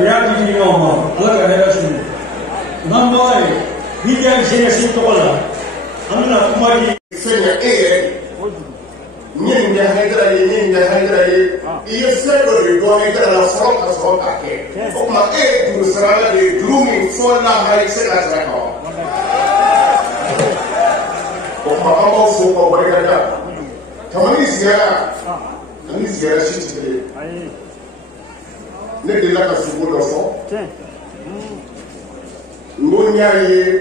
reality of Allah Generation. Number he can say a simple. I'm not money. Senya Ninja Hydra, yes, sir, you go ahead and assault us on that cake. Oh, my aid to surround the gloomy solar high set as I know. Oh, my almost so over there. Come on, is here. And this year, she's today. Let the lack of support also. Monia,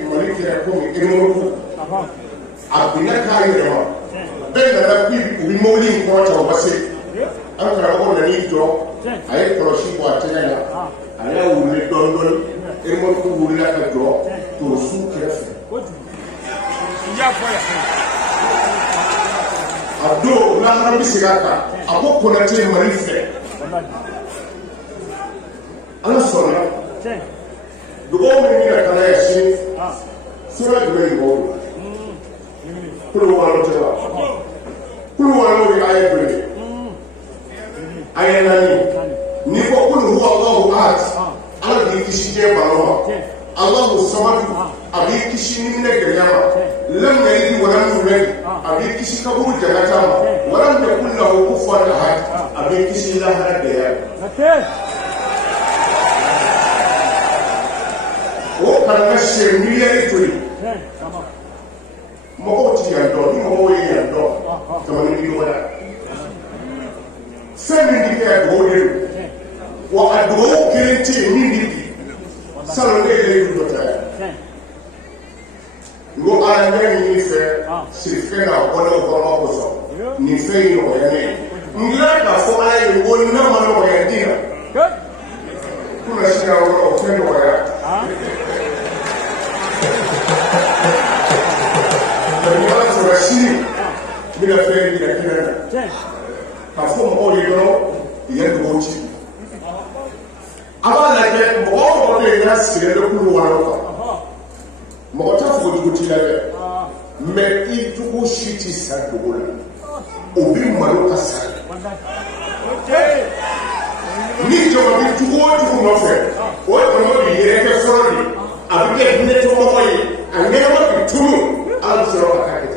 Malika, I've been a kind of. Then we moving part of us. I'm going to hold an intro. I cross you what I will make London. Everyone who will let her draw to sue careful. Ado, Lana Bisiraka, a book connected Marife. I'm sorry. The woman in a connection, so I'm going to go. Who are the ivory? I am Nipo who Allah asks, Allah the Kishia Balawa, Allah will summon a big Kishin Negayama, Lemay, what I'm ready, a big Kishikabu Janatama, what I'm the Pula who for the heart, a big Kishila had there. What can I say? Really? Moti and dog, Moe and dog. Come on, you know that. Send me the air, go in. What I do, guarantee immediately. Saturday, they do not. Go on and then you say, see, fair out, one of our officer. Nifay or your name. Like a fire, you will never know your dinner. Who has now offended where? Me na friend ni akina ka fo mo le no ye do chi aba la ke mo o le na sire le ku wa lo mo ta fo du ti la me I du ko shiti sa do la obi ma lo ka sa ni jo bi du ko no fe o mo bi ye ke fo ni abi ke ne to mo yi an ne mo bi tu al so ka ke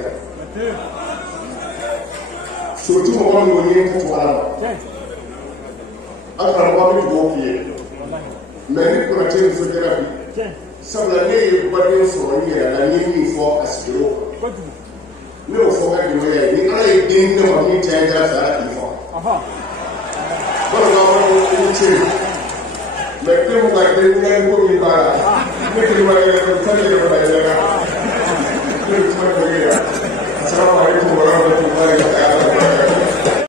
so tu mo wani wani to ala aka ba mi go kiye me ni ko na tin so jera bi sabla ne ye ba de so ni ya na ni mi fo asiro ne o fo ga di mo ya ni ala ye din ne mo ni tan ja sa di fo ba la mo ni che me te mo ga de ni ko mi ba me ke wa ye ko sa ni